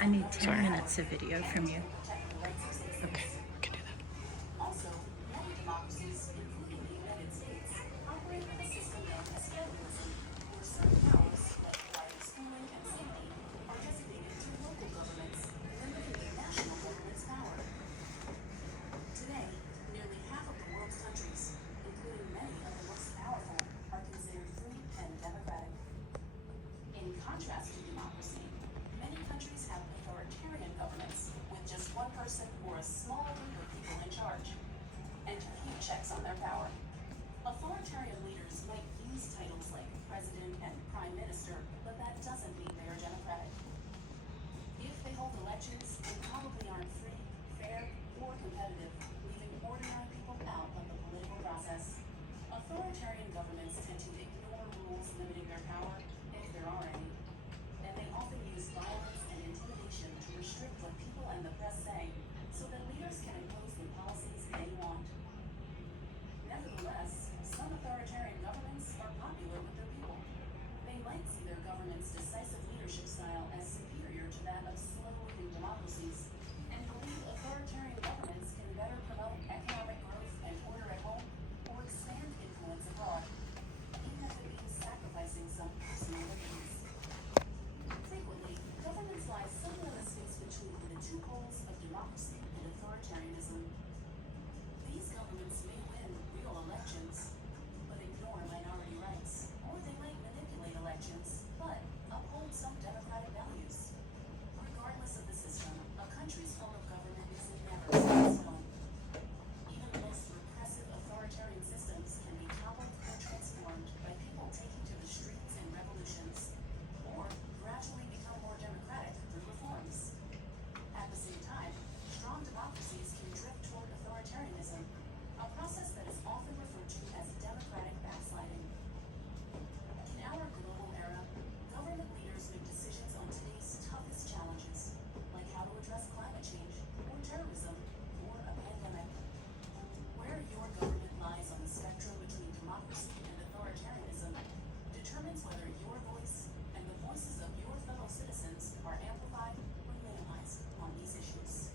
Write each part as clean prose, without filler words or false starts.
I need 10 minutes of video from you. Okay, we can do that. Also, many democracies, including the United States, operate with a system known as federalism, where certain powers, like providing schooling and safety, are designated to local governments, limiting the national government's power. Today, nearly half of the world's countries, including many of the most powerful, are considered free and democratic. In contrast to democracy, many countries have authoritarian governments with just one person or a small group of people in charge, and few checks on their power. Authoritarian leaders might use titles like president and prime minister, but that doesn't mean they are democratic. If they hold elections, they probably aren't free, fair, or competitive, leaving ordinary people out of the political process. Authoritarian governments tend to ignore rules limiting their power, if there are any, and they often use violence and intimidation to restrict what people and the press say, so that leaders can impose the policies they want. Nevertheless, some authoritarian governments are popular with their people. They might see their government's decisive leadership style as superior to that of slow-moving democracies, and believe authoritarian governments can better promote economic growth and order at home, or expand influence abroad, even if it means sacrificing some personal liberties. Frequently, governments lie somewhere in the space between the two poles of democracy and authoritarianism. These governments may win real elections, but ignore minority rights, or they might manipulate elections, but uphold some democratic values. Regardless of the system, a country's form of government is never set in stone. Even the most repressive authoritarian systems can be toppled or transformed by people taking to the streets in revolutions, or gradually become more democratic through reforms. At the same time, strong democracies can drift toward authoritarianism, a process that is often referred to as democratic backsliding. In our global era, government leaders make decisions on today's toughest challenges, like how to address climate change, or terrorism, or a pandemic. Where your government lies on the spectrum between democracy and authoritarianism determines whether your voice and the voices of your fellow citizens are amplified or minimized on these issues.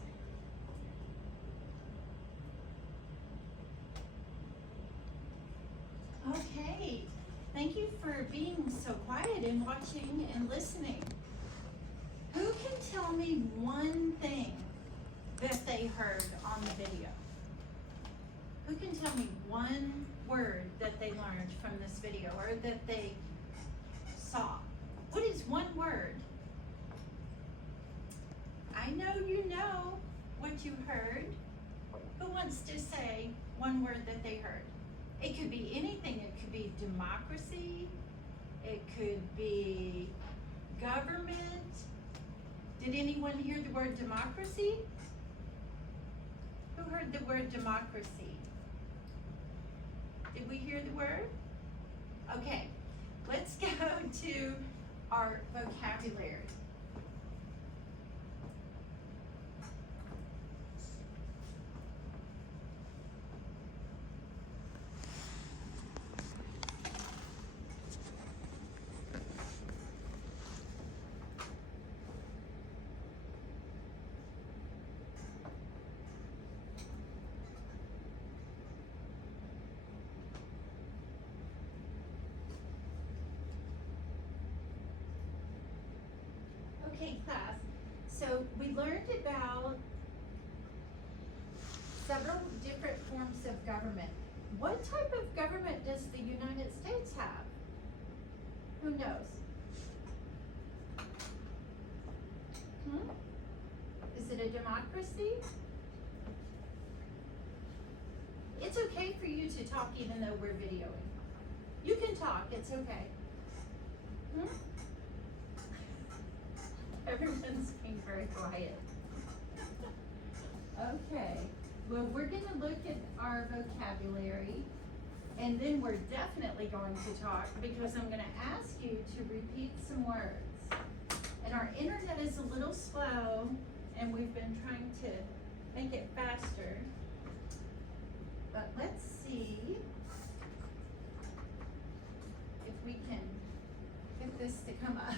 Okay, thank you for being so quiet and watching and listening. Who can tell me one thing that they heard on the video? Who can tell me one word that they learned from this video or that they saw? What is one word? I know you know what you heard. Who wants to say one word that they heard? It could be anything. It could be democracy. It could be government. Did anyone hear the word democracy? Who heard the word democracy? Did we hear the word? Okay, let's go to our vocabulary. Okay, class, so we learned about several different forms of government. What type of government does the United States have? Who knows? Is it a democracy? It's okay for you to talk even though we're videoing. You can talk, it's okay. Everyone's being very quiet. Okay, well, we're gonna look at our vocabulary, and then we're definitely going to talk because I'm gonna ask you to repeat some words. And our internet is a little slow, and we've been trying to make it faster. But let's see if we can get this to come up.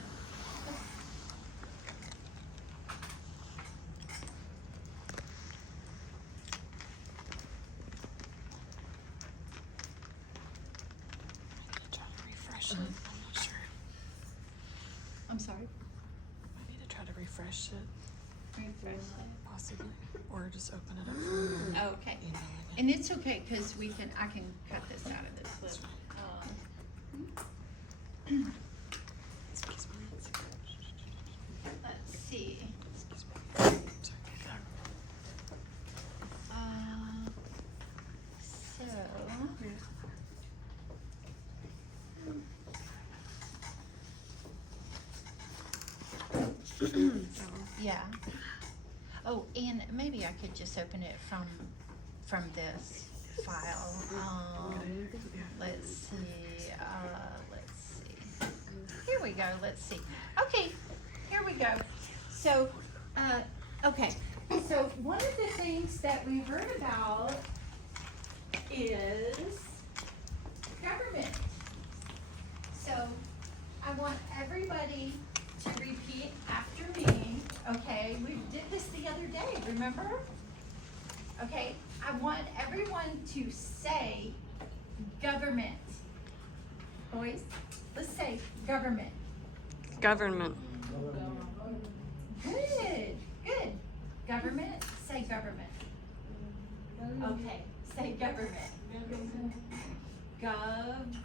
it. I'm not sure. I'm sorry. I need to try to refresh it, Refresh. possibly, or just open it up from your Oh, okay. email again. And it's okay because I can cut this out of this That's clip. Excuse me. Let's see. Excuse me. Sorry. So. Yeah. Oh, and maybe I could just open it from this file. Let's see. Let's see. Here we go. Let's see. Okay. Here we go. So, okay. So one of the things that we heard about is government. So I want everybody to repeat after me, okay? We did this the other day, remember? Okay, I want everyone to say government. Boys, let's say government. Government. Good, good. Government, say government. Okay, say government. Government. Government.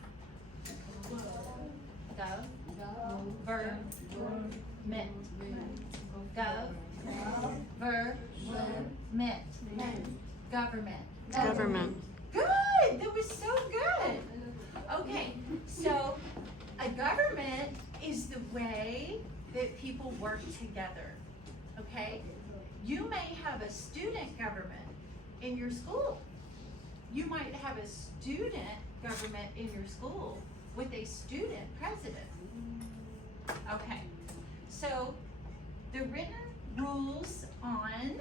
Government. Good, that was so good. Okay, so a government is the way that people work together, okay? You may have a student government in your school. You might have a student government in your school with a student president. Okay, so the written rules on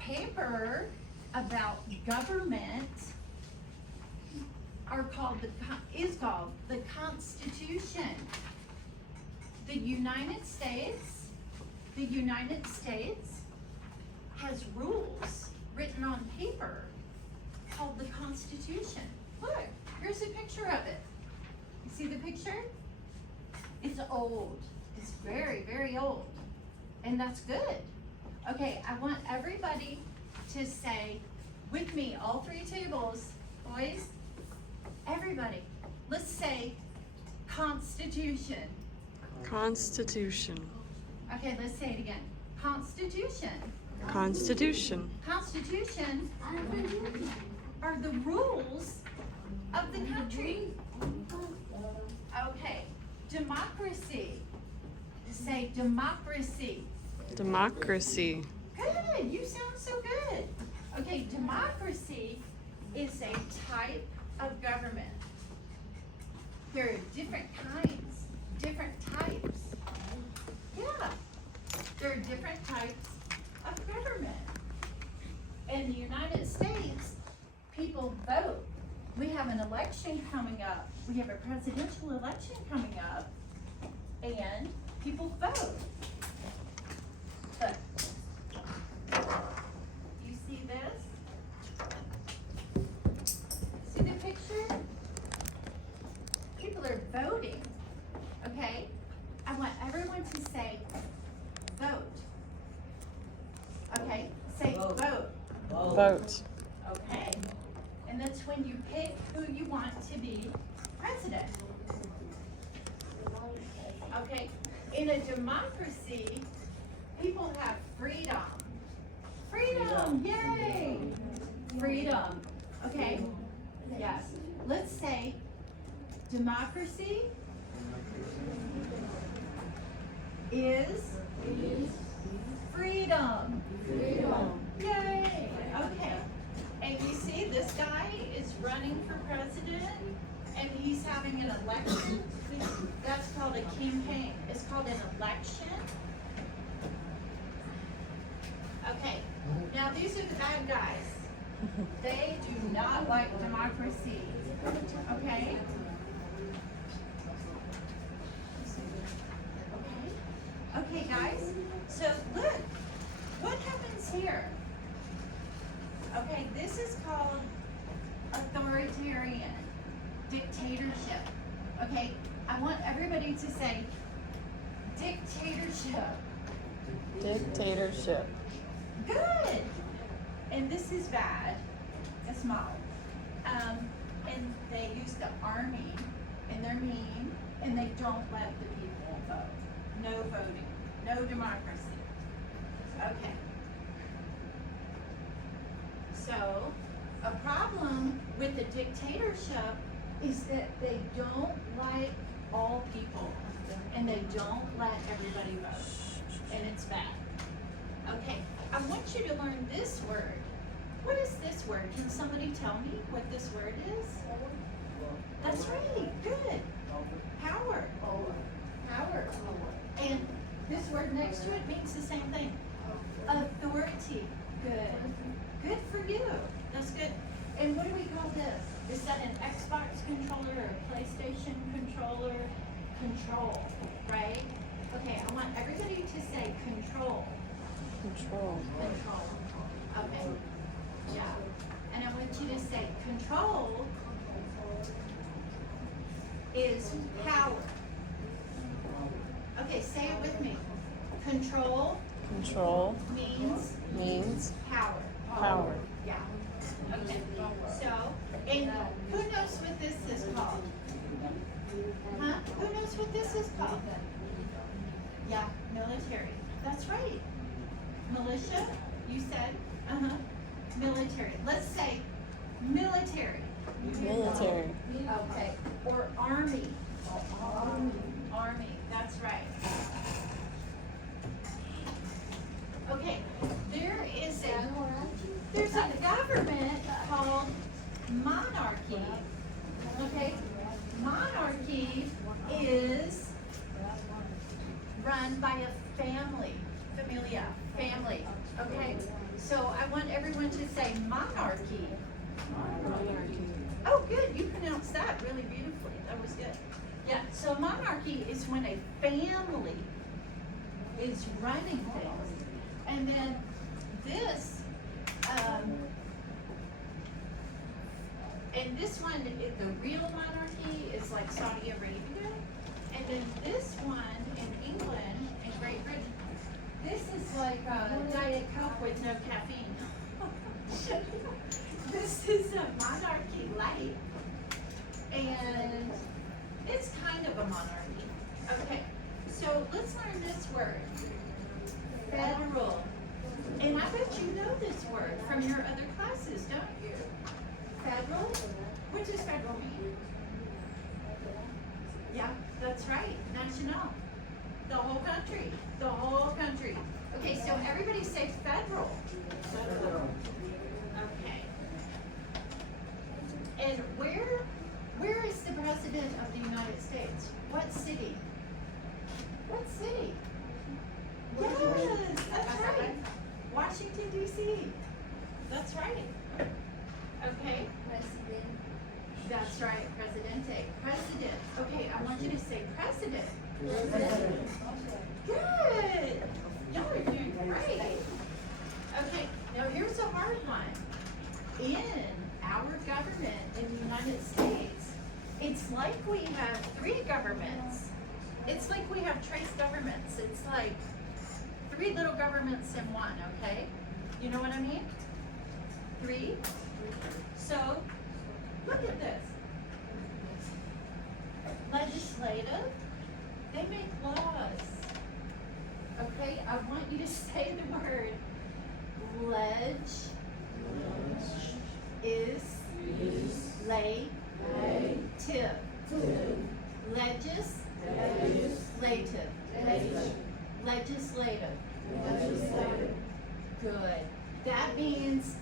paper about government are called is called the Constitution. The United States has rules written on paper called the Constitution. Look, here's a picture of it. You see the picture? It's old. It's very, very old. And that's good. Okay, I want everybody to say with me, all three tables, boys, everybody, let's say Constitution. Constitution. Okay, let's say it again. Constitution. Constitution. Constitution are the rules of the country. Okay, democracy. Say democracy. Democracy. Good, you sound so good. Okay, democracy is a type of government. There are different kinds, different types. Yeah, there are different types of government. In the United States, people vote. We have an election coming up. We have a presidential election coming up, and people vote. But you see this? See the picture? People are voting, okay? I want everyone to say vote. Okay, say vote. Vote. Okay, and that's when you pick who you want to be president. Okay, in a democracy, people have freedom. Freedom, yay! Freedom, okay, yes. Let's say democracy is freedom. Yay! Okay. And you see, this guy is running for president, and he's having an election. That's called a campaign. It's called an election. Okay. Now these are the bad guys. They do not like democracy. Okay? Okay, guys. So look, what happens here? Okay, this is called authoritarian, dictatorship. Okay, I want everybody to say dictatorship. Dictatorship. Good. And this is bad. It's mild. And they use the army, and they're mean, and they don't let the people vote. No voting. No democracy. Okay. So, a problem with the dictatorship is that they don't like all people, and they don't let everybody vote, and it's bad. Okay, I want you to learn this word. What is this word? Can somebody tell me what this word is? That's right, good. Power. Power. And this word next to it means the same thing. Authority. Good. Good for you. That's good. And what do we call this? Is that an Xbox controller or a PlayStation controller? Control, right? Okay, I want everybody to say control. Control. Control. Okay. Yeah. And I want you to say control is power. Okay, say it with me. Control Control means means power. power. Yeah. Okay. So, and who knows what this is called? Huh? Who knows what this is called? Yeah, military. That's right. Militia, you said? Uh-huh. Military. Let's say military. Military. Okay. Or army. Army. That's right. Okay. There's a government called monarchy. Okay. Monarchy is run by a family. Familia. Family. Okay. So I want everyone to say monarchy. Monarchy. Oh, good. You pronounced that really beautifully. That was good. Yeah. So monarchy is when a family is running things. And then this, and this one, the real monarchy is like Saudi Arabia. And then this one in England and Great Britain, this is like Diet Coke with no caffeine. This is a monarchy light. And it's kind of a monarchy. Okay, so let's learn this word. Federal. And I bet you know this word from your other classes, don't you? Federal? What does federal mean? Yeah, that's right. National. The whole country. The whole country. Okay, so everybody say federal. Federal. Okay. And where is the president of the United States? What city? What city? Yes, that's right. Washington, D.C. That's right. Okay. That's right, Presidente. President. Okay, I want you to say president. Good. Y'all are doing great. Okay, now here's a hard one. In our government in the United States, it's like we have 3 governments. It's like we have trace governments. It's like 3 little governments in one, okay? You know what I mean? 3. So, look at this. Legislative, they make laws. Okay, I want you to say the word ledge is lay tip. Legislative. Legislative. Good. That means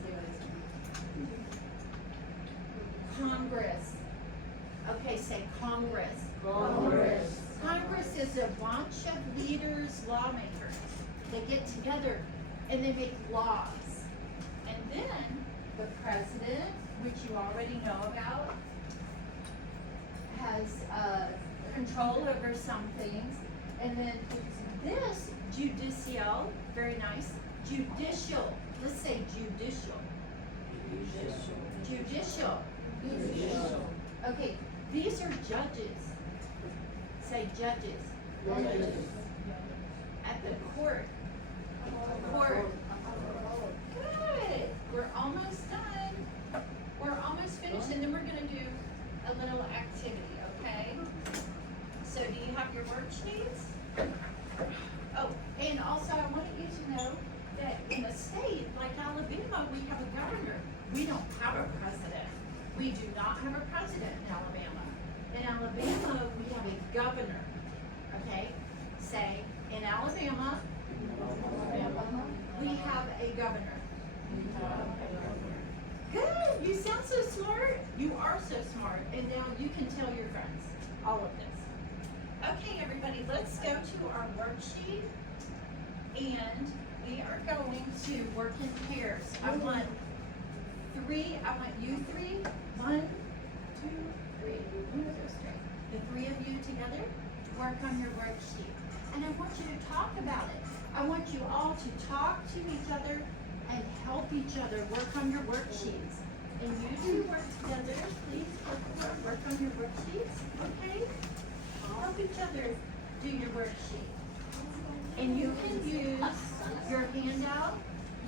Congress. Okay, say Congress. Congress is a bunch of leaders, lawmakers. They get together and they make laws. And then the president, which you already know about, has control over some things. And then this judicial, very nice. Judicial. Let's say judicial. Judicial. Okay, these are judges. Say judges. At the court. Court. Good. We're almost done. We're almost finished, and then we're gonna do a little activity, okay? So do you have your worksheets? Oh, and also I wanted you to know that in a state like Alabama, we have a governor. We don't have a president. We do not have a president in Alabama. In Alabama, we have a governor, okay? Say, in Alabama, we have a governor. Good, you sound so smart. You are so smart, and now you can tell your friends all of this. Okay, everybody, let's go to our worksheet, and we are going to work in pairs. I want you three, 1, 2, 3, go straight. The three of you together, work on your worksheet. And I want you to talk about it. I want you all to talk to each other and help each other work on your worksheets. And you two work together, please work on your worksheets, okay? Help each other do your worksheet. And you can use your handout.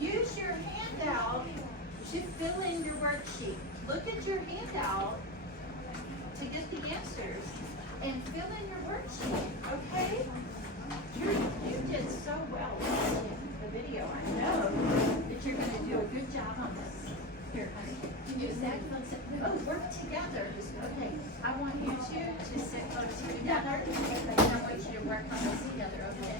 Use your handout to fill in your worksheet. Look at your handout to get the answers and fill in your worksheet, okay? You did so well watching the video. I know that you're gonna do a good job on this. Here, honey, can you sit? Oh, work together. Okay, I want you two to sit close together, and I want you to work on this together, okay?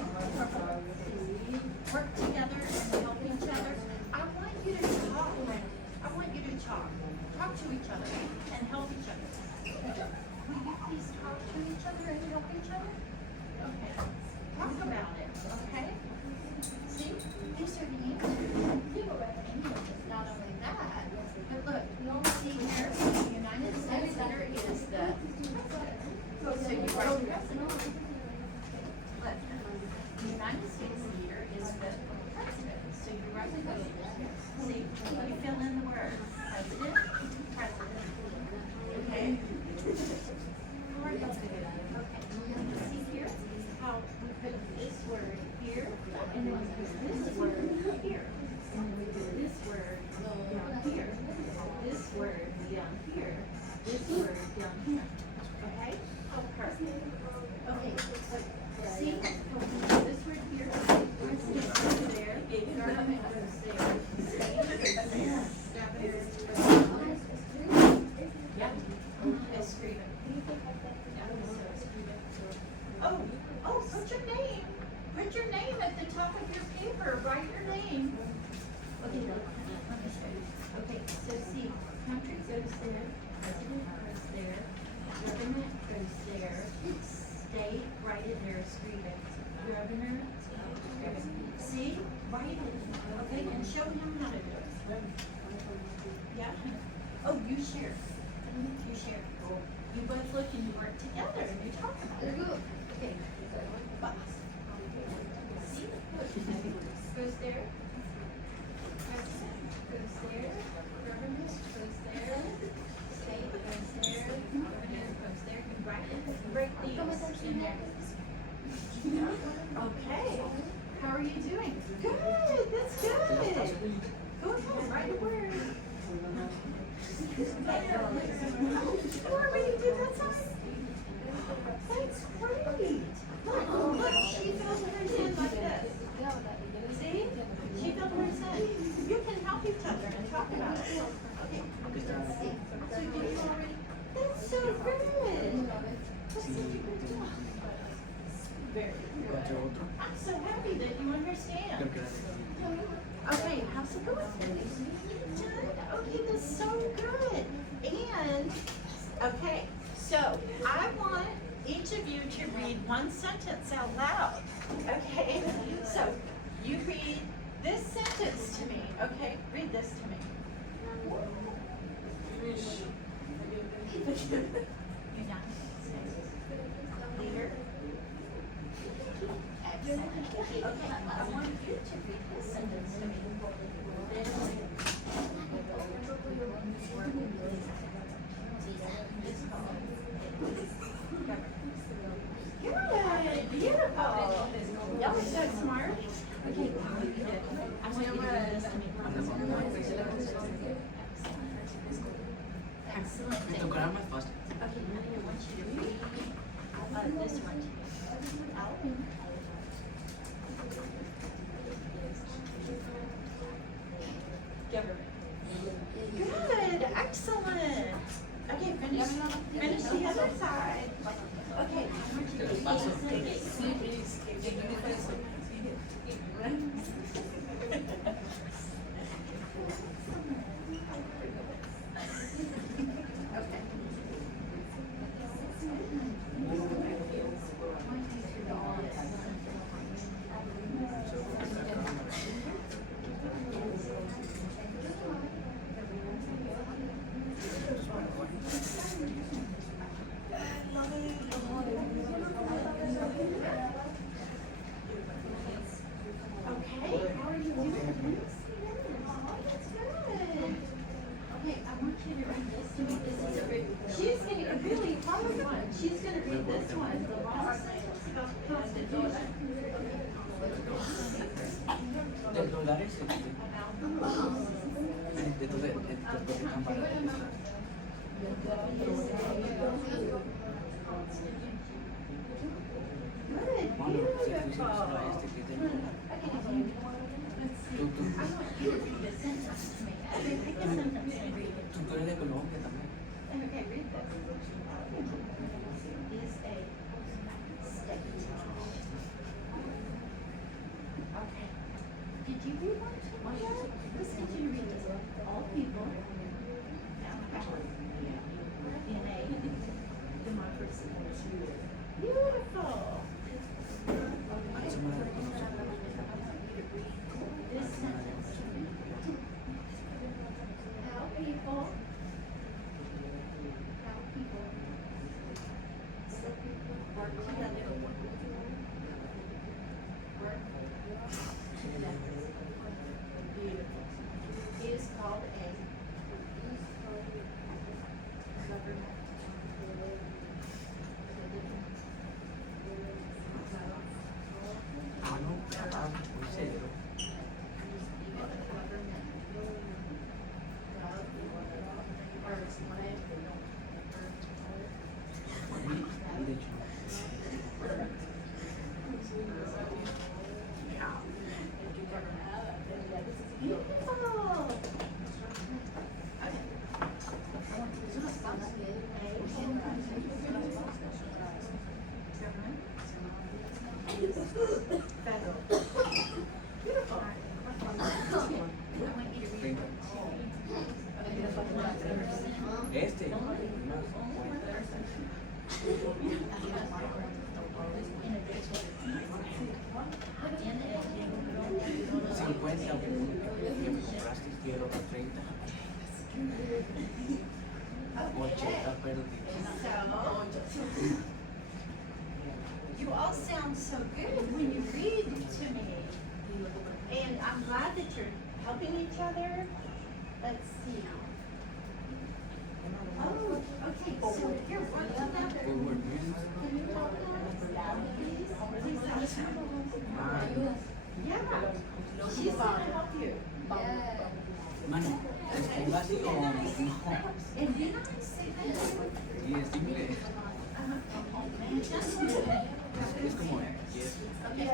Work together and help each other. I want you to talk. I want you to talk. Talk to each other and help each other. Will you please talk to each other and help each other? Okay. Talk about it, okay? See, these are the answers. Not only that, but look, you'll see here, the United States letter is the, so you write president. Look, the United States leader is the president, so you write the president. See, you fill in the word, president, president. Okay? Okay, see here, how we put this word here, and then we put this word here. And we put this word down here, this word down here, this word down here. Okay? Oh, perfect. Okay, so see, this word here, president goes there, government goes there, yeah, escriben. Oh, put your name at the top of your paper, write your name. Okay, let me show you. Okay, so see, country goes there, president goes there, government goes there, state, write it there, escriben. Governor, see, write it, okay, and show him how to do it. Yeah, oh, you share. You share. You both look and you work together and you talk about it. Okay. Box. See? Goes there. President goes there. Government goes there. State goes there. Governor goes there. You write it. Break these in there. Okay. How are you doing? Good. That's good. Go ahead. Write a word. You already did that side? That's great. Look, she filled hers in like this. See? She filled hers in. You can help each other and talk about it. Okay. So did you already? That's so good. That's such a good job. Very good. I'm so happy that you understand. Okay, how's it going? Okay, that's so good. And, okay, so I want each of you to read one sentence out loud. Okay, so you read this sentence to me. Okay, read this to me. United States leader. Excellent. Okay, I want you to read this sentence to me. is that smart? Okay, I want you to read this to me. Excellent. Me tocará más fácil. Okay, honey, I want you to read this one to me. Out. Government. Good, excellent. Okay, finish the other side. Okay, I want you to read Okay. Okay, how are you doing? Oh, that's good. Okay, I want you to read this to me. This is she's getting a really hard one. She's gonna read this one. The long Constitution. Del dólar ese. De campana. Good, Mano, se fuese beautiful. solo a este que es del dólar. Let's see. I want you to read this sentence to me. Pick a sentence and read it. Tú eres de Colombia también. Okay, read this. Is a state. Okay. Did you read one too? Listen to you read this. All people have power in a democracy. Beautiful. Eso me lo reconoce. This sentence. How people work together. Work together. Beautiful. It is called a government. Mano, muy serio. De hecho, Beautiful. este. $50 que me compraste, quiero los 30. 80 perdí. You all sound so good when you read to me. And I'm glad that you're helping each other. Let's see. Oh, okay, so here, what together? We were doing. Can you talk now? Please, yeah, she's gonna help you. Mano, escriba así como no. And did I say that? Y es inglés. Just a minute. Es como yes. Okay,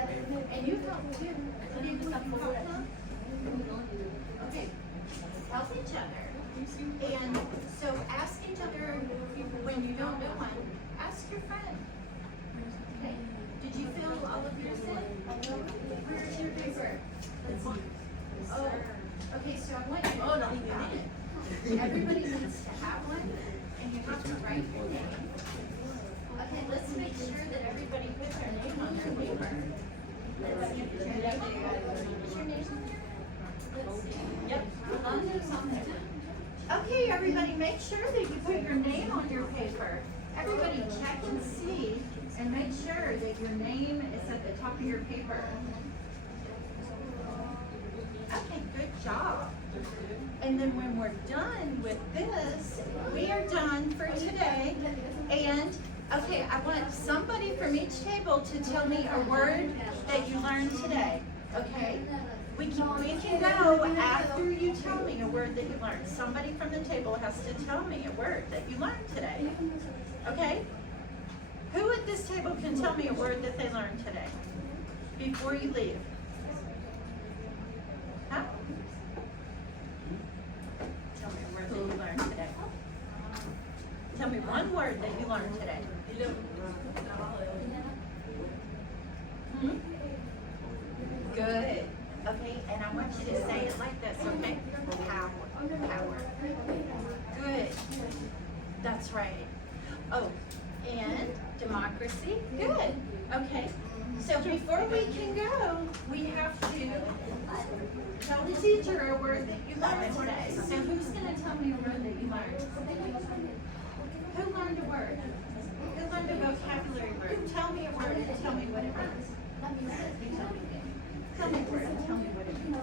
and you help too. Okay, help each other. And so ask each other when you don't know one, ask your friend. Okay, did you fill all of yours in? Where's your paper? Let's see. Oh, okay, so I want you to write it. Everybody needs to have one, and you have to write your name. Okay, let's make sure that everybody puts their name on their paper. Let's see, is your name on there? Is your name on there? Let's see. Yep, Yolanda's on there. Okay, everybody, make sure that you put your name on your paper. Everybody check and see, and make sure that your name is at the top of your paper. Okay, good job. And then when we're done with this, we are done for today. And, okay, I want somebody from each table to tell me a word that you learned today, okay? We can go after you tell me a word that you learned. Somebody from the table has to tell me a word that you learned today, okay? Who at this table can tell me a word that they learned today before you leave? Huh? Tell me a word that you learned today. Tell me one word that you learned today. Hmm? Good. Okay, and I want you to say it like this, okay? Power. Power. Good. That's right. Oh, and democracy. Good. Okay. So before we can go, we have to tell the teacher a word that you learned today. So who's going to tell me a word that you learned? Who learned a word? Who learned a vocabulary word? Tell me a word and tell me what it means. You tell me. Tell me a word and tell me what it means.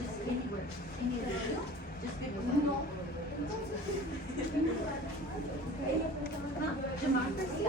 Just any word. Any word. Just pick one. Huh? Democracy?